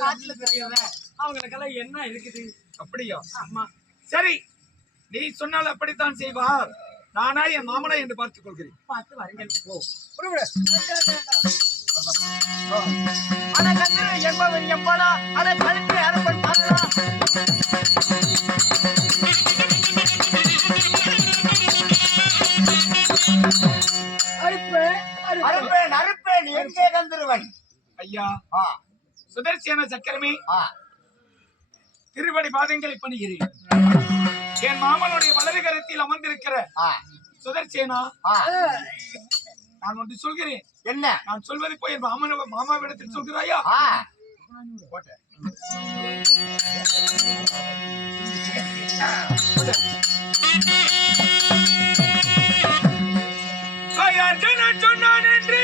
காட்டுல தெரியல அவங்களுக்கெல்லாம் என்ன இருக்குது? அப்படியா? ஆமா. சரி, நீ சொன்னால் அப்படித்தான் செய்வார். நானா என் மாமனா என்று பார்த்துக் கொள்கிறேன். பார்த்து வருங்கள். என்பவன் எம்பனா அதை கழித்து அரப்பன் பண்ணலாம். அறுப்பேன் அறுப்பேன் எங்கே கந்திருவன்? ஐயா, சுதர்சன சக்கரமே, திருவடி பாதங்களை பணிகிறேன். என் மாமனுடைய வலது கரத்தில் அமர்ந்திருக்கிற சுதர்சேனா, நான் ஒன்று சொல்கிறேன். என்ன? நான் சொல்வது போய் என் மாமாவிடத்தில் சொல்கிறாயா? சொன்னான் என்று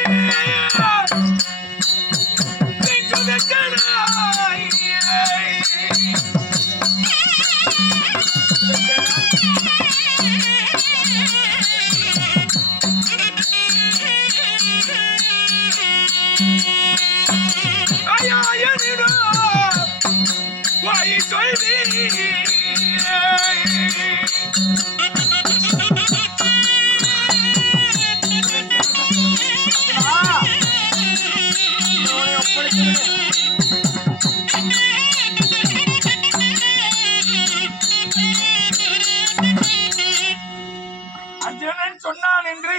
அர்ஜுனன் சொன்னான் என்று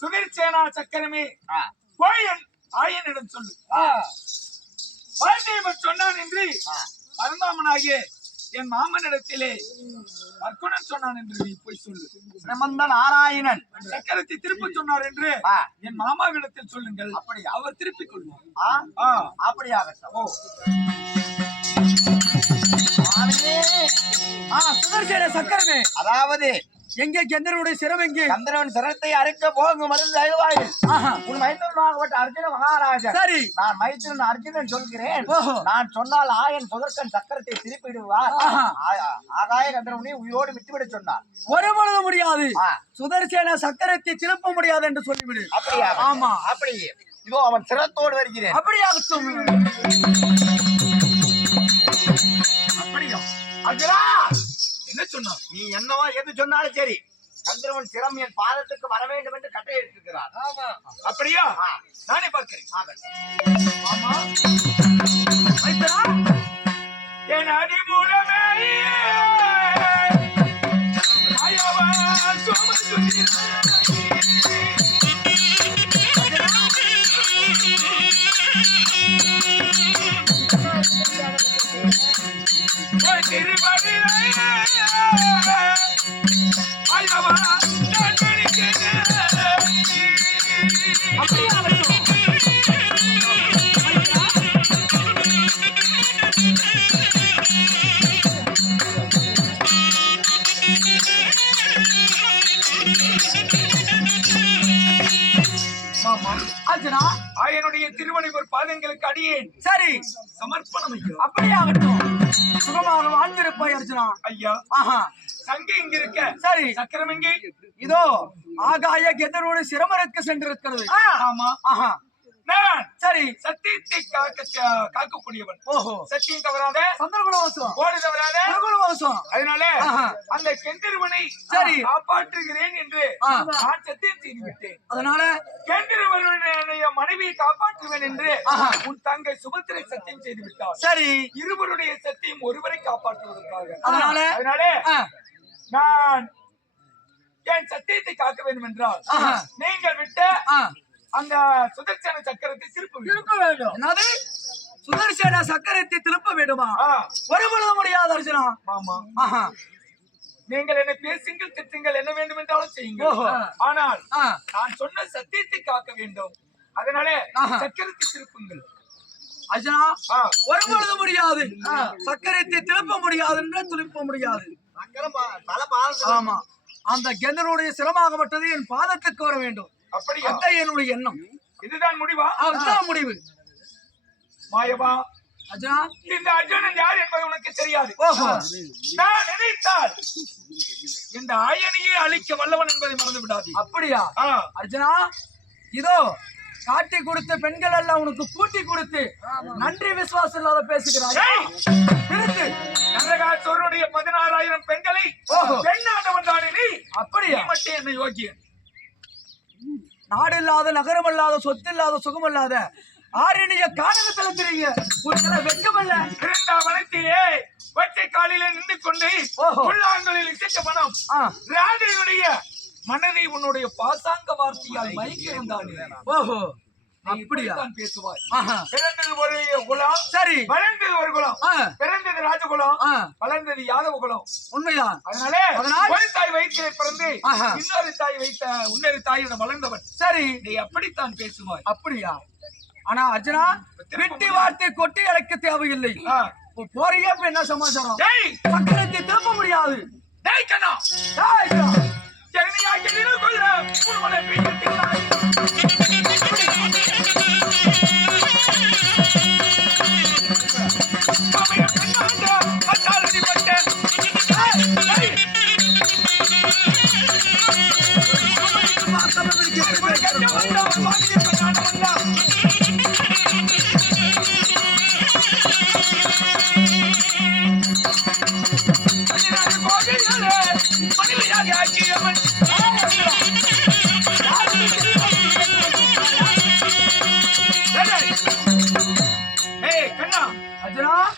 சுதர்சேனா சக்கரமே போய் ஆயனிடம் சொல்லு. வால்தேவன் சொன்னான் என்று பரந்தாமனாகிய என் மாமனிடத்திலே அர்க்குணன் சொன்னான் என்று நீ போய் சொல்லு. பிரமந்தன் நாராயணன் சக்கரத்தை திருப்பி சொன்னார் என்று என் மாமாவிடத்தில் சொல்லுங்கள். அப்படி அவர் திருப்பிக் கொள்வார். அப்படியாகட்டும். சுதர்சன சக்கரமே, அதாவது எங்கே கந்தரனுடைய சிரம்? எங்கே கந்தரவன் சிரத்தை அறுக்க போகும் மருந்து அழுவாயில் உன் மைத்திரனாகப்பட்ட அர்ஜுன மகாராஜா. சரி, நான் மைத்திரன் அர்ஜுனன் சொல்கிறேன். நான் சொன்னால் ஆயன் சுதர்சன் சக்கரத்தை திருப்பிடுவார். ஆகாய கந்தரவனை உயிரோடு விட்டுவிட சொன்னார். ஒரு பொழுது முடியாது, சுதர்சன சக்கரத்தை திருப்ப முடியாது என்று சொல்லிவிடு. அப்படியா? ஆமா, அப்படியே. இதோ அவன் சிரத்தோடு வருகிறேன். அப்படியாகட்டும். அப்படியா? அர்ஜுனா, என்ன சொன்னார்? நீ என்னவா எது சொன்னாலும் சரி, கந்தரவன் சிரம் என் பாதத்துக்கு வர வேண்டும் என்று கட்டளை எடுத்திருக்கிறார். அப்படியா? நானே பார்க்கிறேன். என் அடி மூலமே ஆயனுடைய திருவணிபுர் பாதங்களுக்கு அடியேன் சரி சமர்ப்பணம். அப்படியாகட்டும். சுகமாக வாழ்ந்திருப்பாய் அர்ஜுனா. ஐயா, சங்கி இங்க இருக்க. சரி, சக்கரம் எங்கே? இதோ ஆகாய கந்தரனுடைய சிரமருக்கு சென்றிருக்கிறது. ஆமா. நான் சரி சத்தியத்தை காக்கக்கூடியவன். ஓஹோ, சத்தியம் தவறாத, சந்திரகுலவாசம், ஓடி தவறாத குலவாசம். அதனால அந்த கெந்திரவனை சரி காப்பாற்றுகிறேன் என்று நான் சத்தியம் செய்து விட்டேன். அதனால கெந்திரவனுடைய மனைவியை காப்பாற்றுவேன் என்று உன் தங்கை சுபத்திரை சத்தியம் செய்து விட்டார். சரி, இருவருடைய சத்தியம் ஒருவரை காப்பாற்றுவதற்காக. அதனால நான் என் சத்தியத்தை காக்க வேண்டும் என்றால் நீங்கள் விட்ட அந்த சுதர்சன சக்கரத்தை திருப்ப வேண்டும். என்னது? சுதர்சன சக்கரத்தை திருப்ப வேண்டுமா? ஒரு பொழுது முடியாது அர்ஜுனா. ஆமா. நீங்கள் என்ன பேசுங்கள், திட்டுங்கள், என்ன வேண்டும் என்றாலும் செய்யுங்கள். ஆனால் நான் சொன்ன சத்தியத்தை காக்க வேண்டும். அதனால சக்கரத்தை திருப்புங்கள். அர்ஜுனா, ஒரு பொழுது முடியாது. சக்கரத்தை திருப்ப முடியாது என்று திருப்ப முடியாது. ஆமா, அந்த கந்தனுடைய சிரமாகப்பட்டது என் பாதத்துக்கு வர வேண்டும். அப்படியா? என்னுடைய எண்ணம். இதுதான் முடிவா? அதுதான் முடிவு. மாயவா, அர்ஜுனா, இந்த அர்ஜுனன் யார் என்பது உனக்கு தெரியாது. நான் நினைத்தால் இந்த ஆயனையே அழிக்க வல்லவன் என்பதை மறந்து விடாது. அப்படியா? அர்ஜுனா, இதோ காட்டி கொடுத்த பெண்கள் எல்லாம் உனக்கு கூட்டி கொடுத்து நன்றி விசுவாசம் இல்லாத பேசுகிறாய். நிறுத்து. நரகாசுரனுடைய 16,000 பெண்களை பெண்ணாண்டவன் தானே நீ? அப்படியா? நீ மட்டும் என்ன யோகியன்? நாடு இல்லாத, நகரம் இல்லாத, சொத்து இல்லாத, சுகம் இல்லாத ஆரணிய காரணத்துல தெரியுங்க. ஒரு வெட்கமல்ல. பிருந்தாவனத்திலே ஒற்றை காலிலே நின்று கொண்டு உள்ளாங்களில் இசைத்த மனம் ராதையுடைய மனதை உன்னுடைய பாசாங்க வார்த்தையால் மயக்கிருந்தானே. ஓஹோ, அப்படியா? பேசுவாய். பிறந்தது ஒரு குலம், சரி. வளர்ந்தது ஒரு குலம். பிறந்தது ராஜகுலம், வளர்ந்தது யாதவ குலம். உண்மைதான். அதனால ஒரு தாய் வயிற்றிலே பிறந்து இன்னொரு தாய் வைத்த இன்னொரு தாயிடம் வளர்ந்தவன். சரி, நீ அப்படித்தான் பேசுவாய். அப்படியா? ஆனா அர்ஜுனா, வெட்டி வார்த்தை கொட்டி அழைக்க தேவையில்லை. போறியே என்ன சமாச்சாரம்? சக்கரத்தை திரும்ப முடியாது. கண்ணா,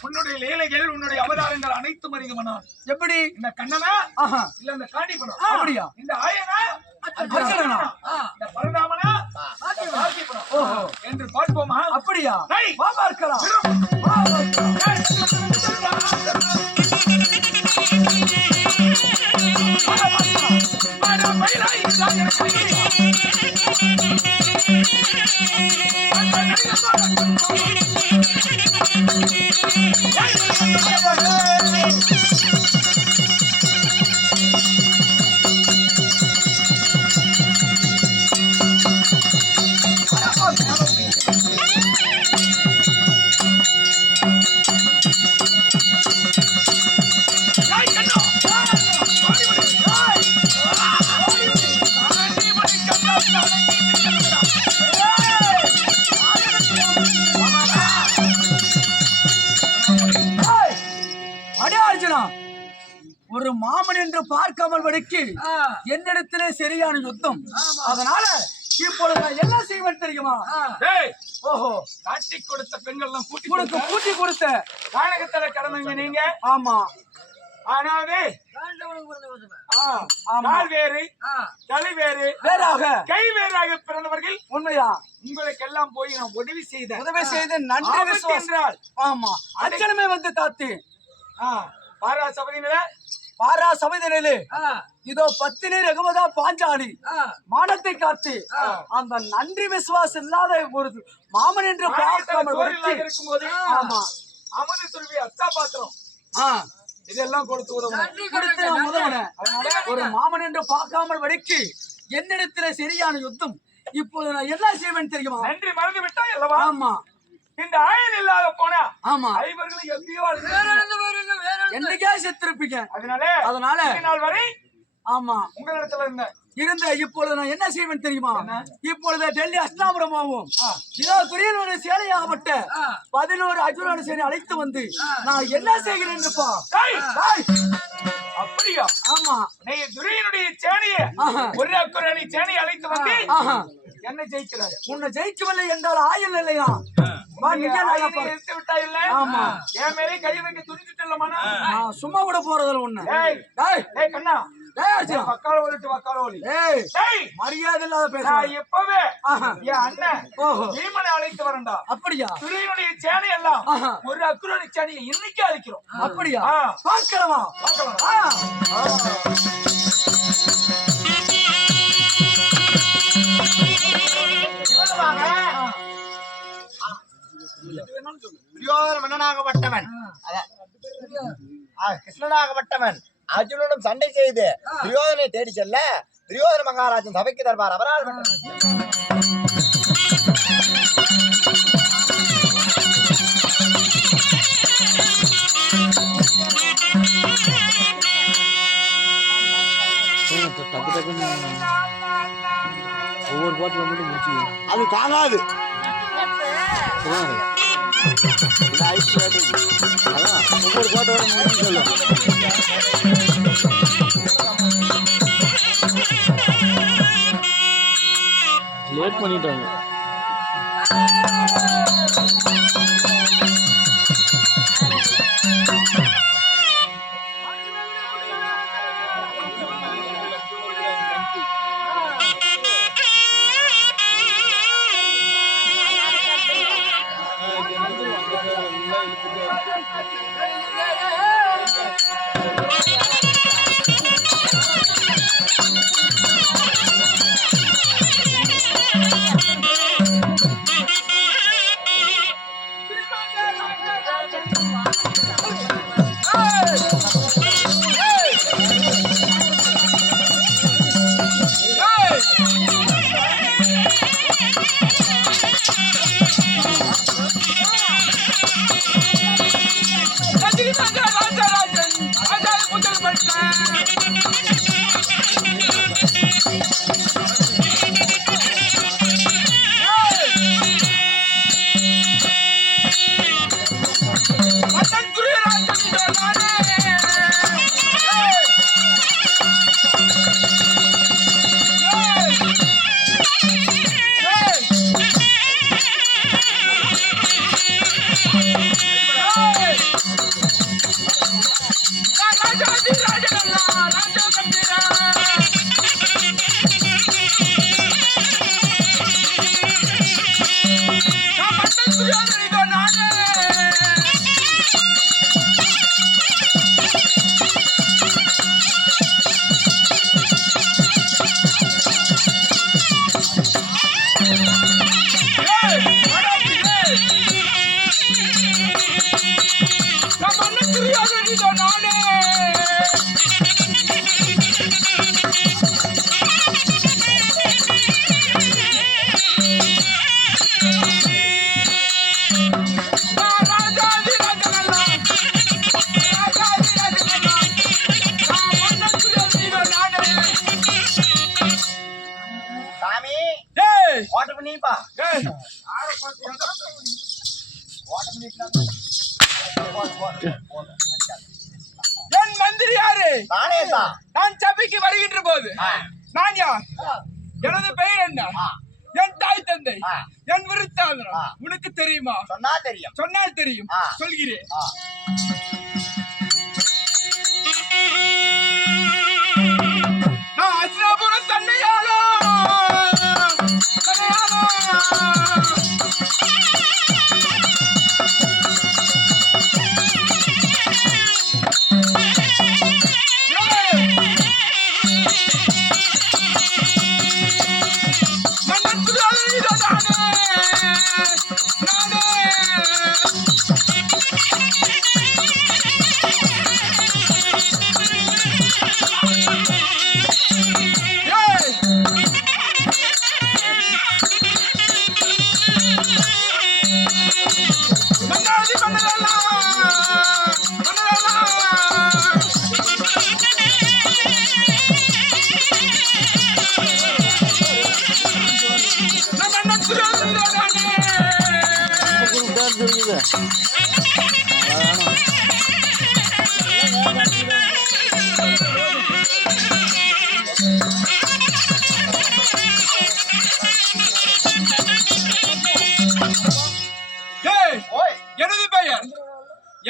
உன்னுடைய லீலைகள், உன்னுடைய அவதாரங்கள் அனைத்தும் அறிந்தவனான். எப்படி? இந்த கண்ணனா இல்ல இந்த காண்டிபனா? அப்படியா? இந்த ஆயனா இந்த பரந்தாமனா என்று பார்ப்போமா? அப்படியா? வா பார்க்கலாம். ஒரு மாமன் என்று பார்க்காமல் வடிக்கு என்னிடத்திலே சரியான யுத்தம். அதனால இப்பொழுது நான் என்ன செய்வேன் தெரியுமா? ஓஹோ, காட்டி கொடுத்த பெண்கள் எல்லாம் கூட்டி கொடுத்த கானகத்தல கடமைங்க நீங்க. ஆமா. ஆனாவே வேறு தலை வேறு வேறாக கை வேறாக பிறந்தவர்கள். உண்மையா? உங்களுக்கெல்லாம் போய் நான் உதவி செய்த நன்றி என்றால் ஆமா அச்சனமே வந்து காத்து பாரா சபையிலே இதோ பத்தினி ரகுமதா பாஞ்சாலி மானத்தை காத்து அந்த நன்றி விசுவாசம் இல்லாத ஒரு மாமன் என்று இருக்கும் போது அமது சொல்வி அச்சா பாத்திரம் இதெல்லாம் கொடுத்து உதவுன. ஒரு மாமன் என்று பார்க்காமல் வடிக்கு என்னிடத்துல சரியான யுத்தம். இப்போது நான் என்ன செய்வேன் தெரியுமா? நன்றி மறந்து விட்டா அல்லவா? ஆமா. இந்த ஆயன் இல்லாத போனா ஆமா ஐவர்களும் எப்படியோ என்னைக்கே செத்திருப்பீங்க. அதனால நாள் வரை ஆமா உங்களிடத்துல இருந்த இப்பொழுது நான் என்ன செய்வேன் தெரியுமா? இப்பொழுது டெல்லி அஸ்தாபுரமாகவும் இதோ துரியனோட சேனையாகப்பட்ட 11 அர்ஜுனோட சேனை அழைத்து வந்து நான் என்ன செய்கிறேன்? அப்படியா? ஆமா. நீ துரியனுடைய சேனையை ஒரு அக்குரணி சேனையை அழைத்து வந்து என்ன ஜெயிக்கிறாய்? உன்னை ஜெயிக்கவில்லை என்றால் ஆயல் இல்லையா? ஆமா. என் மேலே கை வைக்க துணிஞ்சிட்டு சும்மா கூட போறதில்ல ஒண்ணு. கண்ணா வக்கால ஒலி மரியாதை இல்லாத பேச. எப்பவே என் அண்ணன் பீமனை அழைத்து வரண்டா. அப்படியா? துரியனுடைய சேனை எல்லாம் ஒரு அக்குரணி சேனையை இன்னைக்கு அழைக்கிறோம். அப்படியா? பார்க்கலாமா? துரியோதன மன்னனாகப்பட்டவன் கிருஷ்ணனாகப்பட்டவன் அர்ஜுனனும் சண்டை செய்து துரியோதனை தேடி செல்ல துரியோதன மகாராஜன் சபைக்கு தருவார். அவரால் ஒவ்வொரு பாட்டுல மட்டும் முடிச்சு அது தாங்காது ஒவ்வொரு கோட்டை சொல்லு லேட் பண்ணிட்டாங்க என் மந்திரி யாரு? நான் சபைக்கு வருகின்ற போது நான் யார்? எனது பெயர் என்ன? என் தாய் தந்தை என் விருத்தாந்தரம் உனக்கு தெரியுமா? சொன்னால் தெரியும். சொல்கிறேன். நான் அஸ்ராபுரம் தன்னையாளோ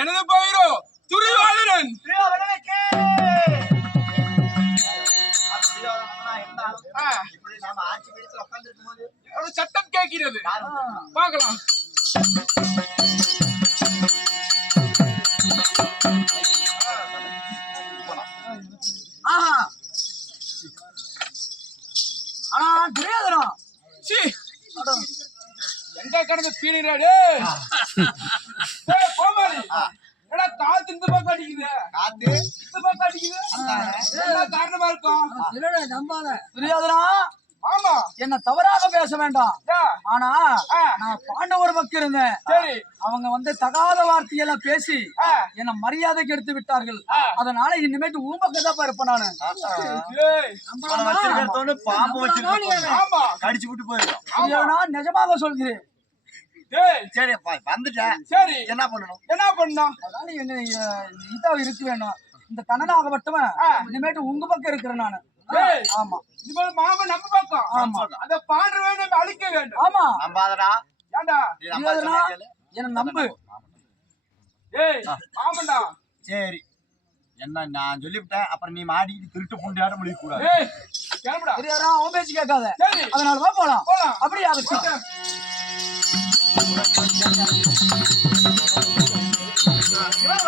எனது பெயரோ துரியோதனன். சட்டம் கேட்கிறது, பார்க்கலாம். எங்க கடந்து பீடுறாடு கோமாளி, காத்து இந்த பக்கம் அடிக்குது, இந்த பக்கம் அடிக்குது. காரணமா இருக்கும் நம்பாத துரியோதனா. ஆமா, ஆமா. என்ன தவறாக பேச வேண்டாம். ஆ, ஆனா ஆ, நான் பாண்டவர் பக்கம் இருந்தேன். சரி. அவங்க தகாத வார்த்தையெல்லாம் பேசி ஆ, என்ன மரியாதைக்கு எடுத்து விட்டார்கள். ஆ. அதனால இனிமேட்டு ஊம்பக்கதான் இருப்பேன் நானு. ஏய், பாம்பு வச்சிருக்கோம் ஆமா. கடிச்சு விட்டு போயிடும். இதை நான் நிஜமாக சொல்கிறேன். ஏய், சரி வந்துட்டேன். சரி. என்ன பண்ணணும்? என்ன பண்ணோம்? அதனால என்ன இதா இருக்க வேணும். இந்த கண்ணனாகப்பட்டவன் ஆ. இனிமேட்டு உங்க பக்கம் இருக்கிறேன் நானு. ஏய், ஆமா இது போல மாமா நம்ம பக்கம். ஆமா. அத பாண்டவே நம்ம அழிக்க வேண்டும். ஆமா. நம்பாதடா. ஏண்டா? நீ நம்பாத சொன்னா கேளு. என்ன நம்பு. ஏய், மாமன்டா. சரி என்ன நான் சொல்லிவிட்டேன். அப்புறம் நீ மாடிக்கிட்டு திருட்டு புண்டியாட முடிய கூடாது. ஏய், கிளம்புடா. தெரியாதா அவன் பேச்சு கேட்காத. சரி. அதனால வா போலாம். போலாம். அப்படியே ஆகட்டும். இவன்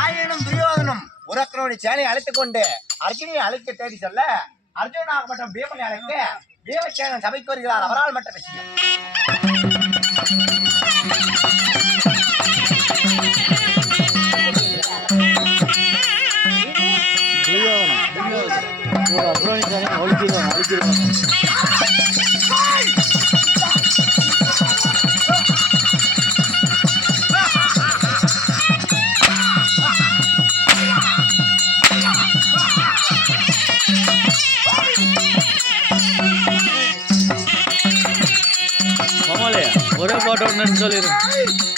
ஆயனும் துரியோதனும் உரக்கனுடைய சேனையை அழைத்துக் கொண்டு அர்ஜுனியை அழைக்க தேடி சொல்ல அர்ஜுனாக மட்டும் பீமனை அழைக்க பீமசேனன் சபைக்கு வருகிறார். அவரால் மற்ற விஷயம். மாமாலே ஒரே பாட்டு ஒன்று சொல்லிடுறேன்.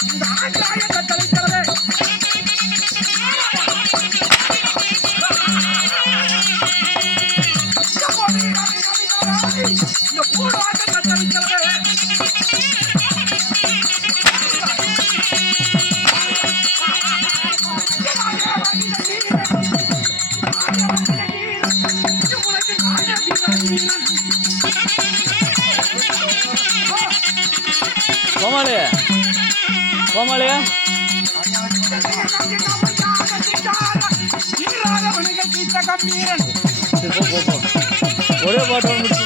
இந்த ஆச்சாரியத்தை தலைக்கிறதே. இந்த பூடு ஆட்டத்தை தலைக்கிறதே. கோமாளி கோமாளி சரி, போ போ போ. ஒரே பாட்டு ஒன்று முடிச்சு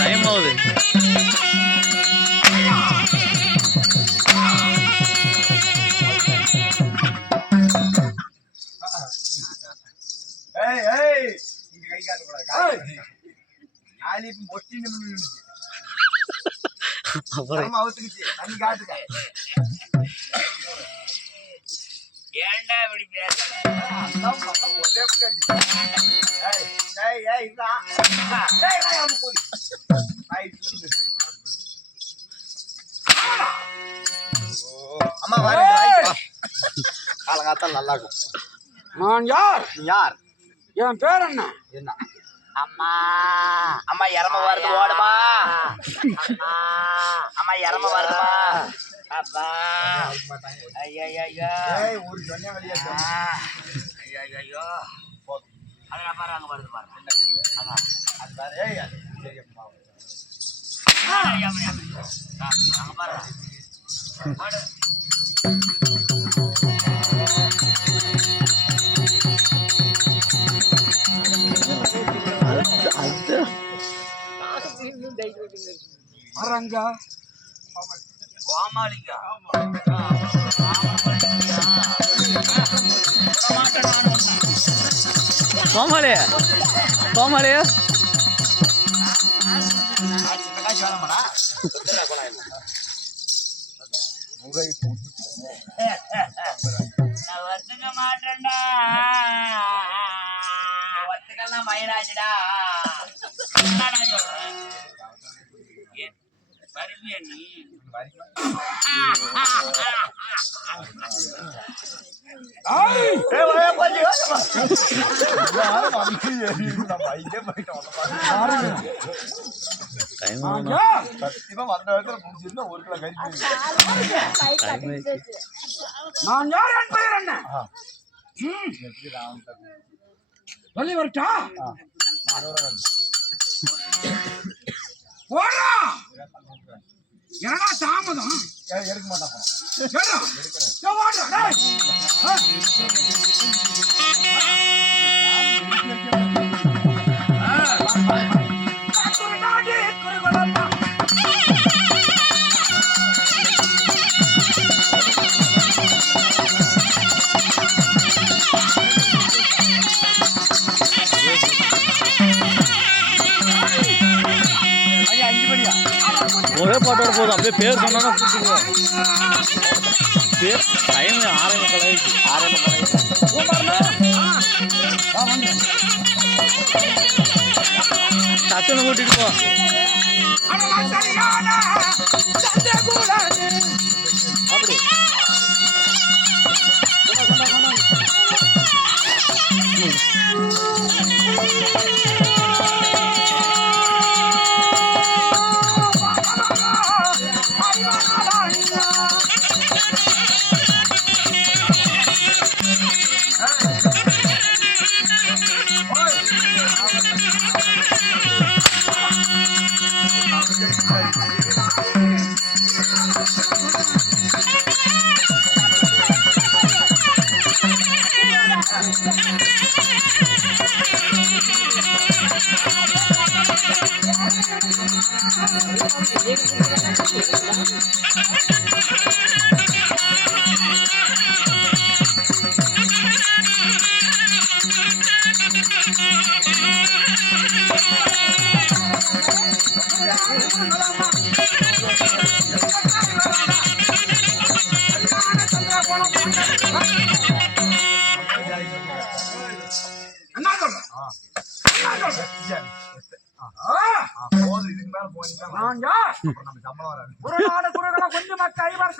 டைம் ஆகுது. அப்புறம் ஏன்டா இப்படி பேசுற? அம்மா காலங்காத்தால் நல்லா இருக்கும். நான் யார்? நீ யார்? என் பேர் என்ன? என்ன? அம்மா அம்மா இறம வருது ஓடுமா. அம்மா இறம வருதுமா. அப்பா ஐயா ஒரு சொன்ன வழியா ஐயோ அதெல்லாம் பாரு அங்க வருது பாரு. அதான் அது பாரு. ஏய் அது சரியப்பா. அங்க பாரு. பாரு. அரங்க கோமாளிங்க. கோமாளி கோமாளி நான் ஒத்துக்க மாட்டேன்டா. ஒத்துக்கலாம் மயிலாச்சுடா. நான் சொல்றேன் வருவியா நீ? டைம் நான் யார்? என் பெயர் என்ன? சொல்லி வரட்டா? போடா. என்னடா தாமதம்? எடுக்க மாட்டான். Hey! பேர் சொன்னா கூப்பிடுவோம். பேர் டைம் 6:30 ஆயிடுச்சு. 6:30 டக்குன்னு கூட்டிட்டு போ. அப்படி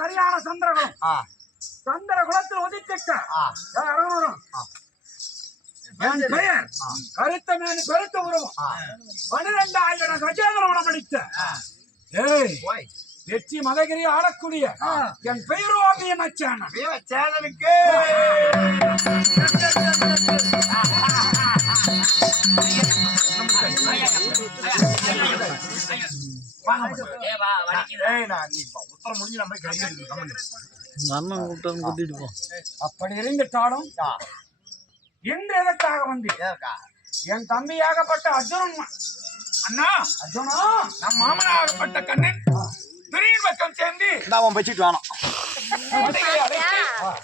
சரியான சந்திரகுலம் சந்திரகுலத்தில் உதித்திட்ட என் பெயர் கருத்த மேனி பெருத்த உருவம் 12,000 கஜேந்திரவனம் அடித்த வெற்றி மதகிரி ஆளக்கூடிய என் பெயர் ஓவிய மச்சானுக்கு உத்தரம் முடிஞ்சு நம்ம அண்ணன் கூட்டிட்டு போ. அப்படி இருந்துட்டாலும் இன்று எதற்காக வந்து என் தம்பியாகப்பட்ட அர்ஜுனன் அண்ணா அர்ஜுனா நம் மாமனாகப்பட்ட கண்ணன் துரியின் பக்கம் சேர்ந்து அவன் வச்சுட்டு வேணாம்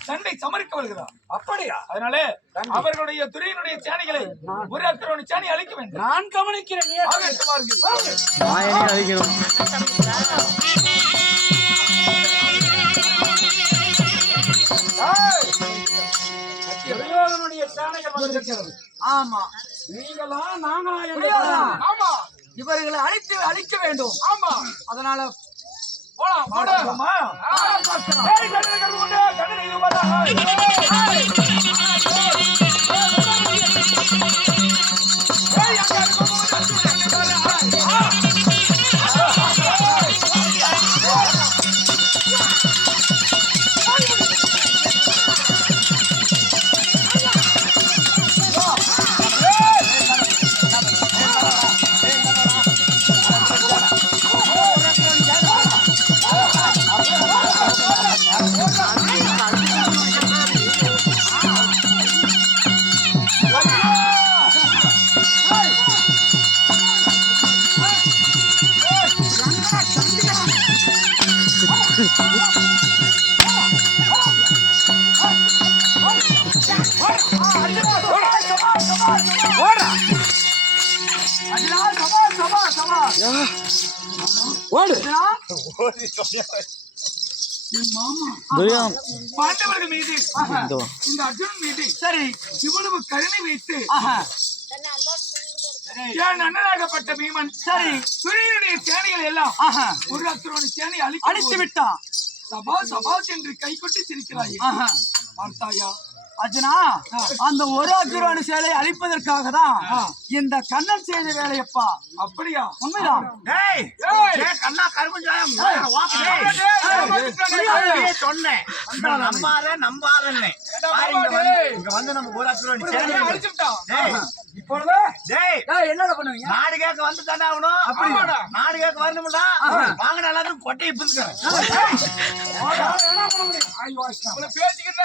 சண்டை சமரிக்க வருகிறார். அப்படியா? அதனால அவர்களுடைய துறையினுடைய சேனைகளை ஒரு அக்கறை சேனை அழிக்க வேண்டும். நான் கவனிக்கிறேன். மாயனே அழிக்கணும். துரியோதனுடைய சேனைகள் வந்திருக்கிறது. ஆமா, நீங்களா நாங்களா? ஆமா, இவர்களை அழிக்க வேண்டும். ஆமா, அதனால போலாம் போடுமா? பாண்டவர்கள் மீது இந்த அர்ஜுனன் மீது சரி இவ்வளவு கருணை வைத்து என் அண்ணனாகப்பட்ட பீமன் சரி துரியனுடைய சேனைகள் எல்லாம் ஒரு அத்துருவன் சேனை அழித்து விட்டான். சபா சபா என்று கைகொட்டி சிரிக்கிறாய். பார்த்தாயா அர்ஜுனா, அந்த ஒரு அர்ஜுனன் சேலை அழிப்பதற்காக தான் இந்த கண்ணன் செய்த வேலையப்பா. அப்படியா? உண்மைதான். கண்ணா கருமஞ்சாயம் சொன்னேன். நம்பாதன்னு இங்க வந்து நம்ம ஒரு இப்பொழுது என்ன பண்ணுவீங்க? நாடு கேட்க வந்து தானே ஆகணும். நாடு கேட்க வரணும்டா. வாங்க எல்லாரும் கொட்டையை பிரிச்சுக்கிறேன். பேசிக்கிட்டு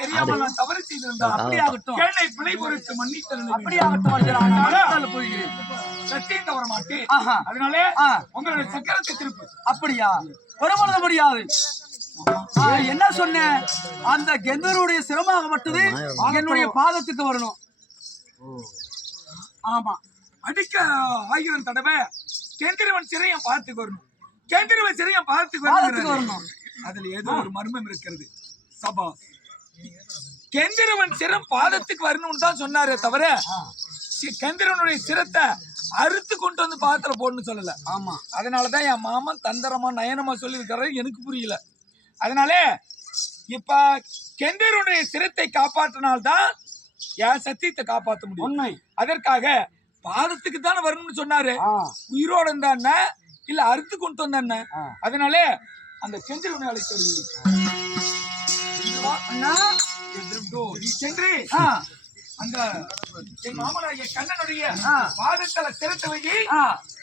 தெரியாமல் நான் தவறு செய்திருந்தா அப்படியாகட்டும். என்னை பிழை பொறுத்து மன்னித்தல் அப்படியாகட்டும். சத்தியம் தவற மாட்டேன். அதனாலே உங்களுடைய சக்கரத்தை திருப்பு. அப்படியா? வருமானம் முடியாது. என்ன சொன்ன? அந்த கெந்தருடைய சிரமாக மட்டுமே என்னுடைய பாதத்துக்கு வரணும். ஆமா. அடிக்க 1000 தடவை கெந்திரவன் சிறையை பார்த்துக்கு வரணும். கெந்திரவன் சிறையை பார்த்துக்கு வரணும். அதுல ஏதோ ஒரு மர்மம் இருக்கிறது. சபா கெந்திரவன் சிரம் பாதத்துக்கு வரணும்னு தான் சொன்னாரே தவிர கெந்திரவனுடைய சிரத்தை அறுத்து கொண்டு வந்து பாத்திர போடணும்னு சொல்லல. ஆமா. அதனாலதான் என் மாமன் தந்திரமா நயனமா சொல்லி இருக்காரு. எனக்கு புரியல. அதனால இப்ப கெந்திரவனுடைய சிரத்தை காப்பாற்றினால்தான் என் சத்தியத்தை காப்பாற்ற முடியும். உண்மை. அதற்காக பாதத்துக்கு தானே வரணும்னு சொன்னாரு. உயிரோட இருந்தா இல்ல அறுத்து கொண்டு வந்தானே. அதனால அந்த கெந்திரவனை அழைத்து சென்று அந்த என் மாமனாகிய கண்ணனுடைய பாதத்தல சிரத்தை வைகி.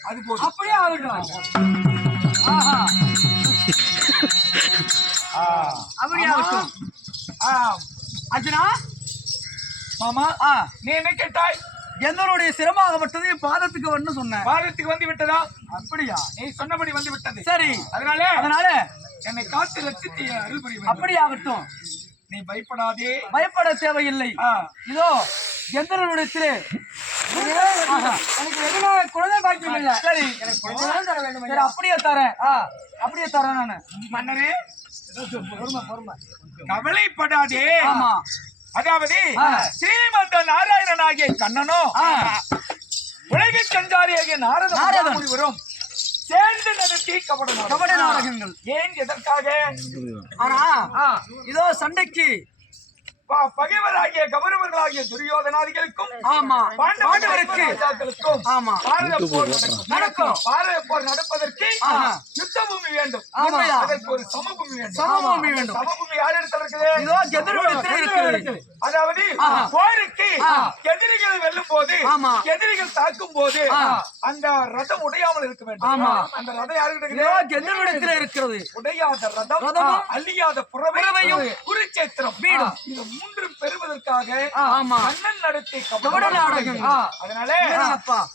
அது போதும். அப்படியே ஆகட்டும். அப்படியே ஆகட்டும். அர்ஜுனா மாமா நீ என்ன கேட்டாய்? என்னுடைய சிரமாகப்பட்டது என் பாதத்துக்கு வரணும்னு சொன்னேன். பாதத்துக்கு வந்து விட்டதா? அப்படியா? நீ சொன்னபடி வந்து விட்டது. சரி. அதனால என்னை காத்து லட்சத்தை அருள் புரிய. அப்படி ஆகட்டும். நீ பயப்படாதே. பயப்பட தேவையில்லை. இதோ கந்தரனுடைய எனக்கு எதுனா குழந்தை பாக்கியம் இல்ல. சரி, எனக்கு குழந்தை தர வேண்டும். சரி, அப்படியே தரேன். அப்படியே தரேன் நானு. மன்னரே பொறுமை. கவலைப்படாதே. ஆமா. அதாவது ஸ்ரீமந்த நாராயணனாகிய கண்ணனோ உலகின் சஞ்சாரியாகிய நாரத முனிவரும் சேர்ந்து நடத்தி கபட நாடகங்கள். ஏன் எதற்காக? ஆனா இதோ சண்டைக்கு பகைவராகிய கௌரவர்களாகிய துரியோதனாதிகளுக்கும் ஆமா பாண்டவர்களுக்கும் ஆமா நடக்கும். பாரத போர் நடப்பதற்கு யுத்த பூமி வேண்டும். அதற்கு ஒரு சமபூமி வேண்டும். சமபூமி யார் இடத்துல இருக்குது? இதோ கெதிரிடத்தில் இருக்குது. அதாவது போருக்கு எதிரிகளை வெல்லும் போது எதிரிகள் தாக்கும் போது அந்த ரதம் உடையாமல் இருக்க வேண்டும். அந்த ரதம் யாருக்கிட்ட இருக்கிறது? உடையாத ரதம், அழியாத புறவையும் குருச்சேத்திரம் வீடும். இது மூன்று பெறுவதற்காக அண்ணன் நடத்தி கபட நாடகம். அதனால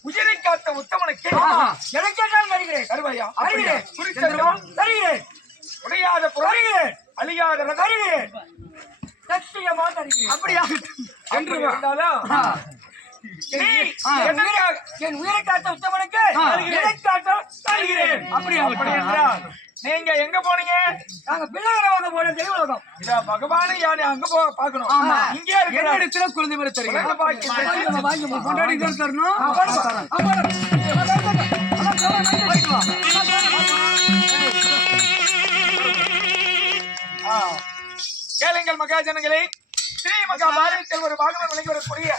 உயிரை காத்த உத்தமனுக்கு எனக்கெல்லாம் வருகிறேன். கருவையா குருச்சேத்திரம் தருகிறேன். உடையாத புறவை அழியாத ரதம் தருகிறேன். சத்தியமா தருகிறேன். அப்படியா என்று என் உயிரை காத்த உத்தமனுக்கு தருகிறேன். அப்படியா? அப்படி என்றால் நீங்க எங்க போனீங்க? நாங்க பிள்ளைகளை வாங்க போன தெய்வலோகம். இத பகவானை யானை அங்க பாக்கணும். இங்கே இருக்கிற குழந்தை மாதிரி தெரியும். கொண்டாடி தரணும். கேளுங்கள் மகாஜனங்களே. ஸ்ரீ மகாபாரதத்தில் ஒரு பாகவன் விளங்கி வரக்கூடிய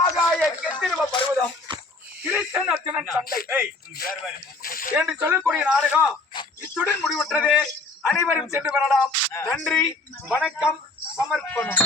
ஆகாய கெந்திருவ பருவதம் கிருஷ்ணன் அர்ஜுனன் சண்டை என்று சொல்லக்கூடிய நாடகம் இத்துடன் முடிவுற்றது. அனைவரும் சென்று வரலாம். நன்றி, வணக்கம், சமர்ப்பணம்.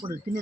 போடு பின்னே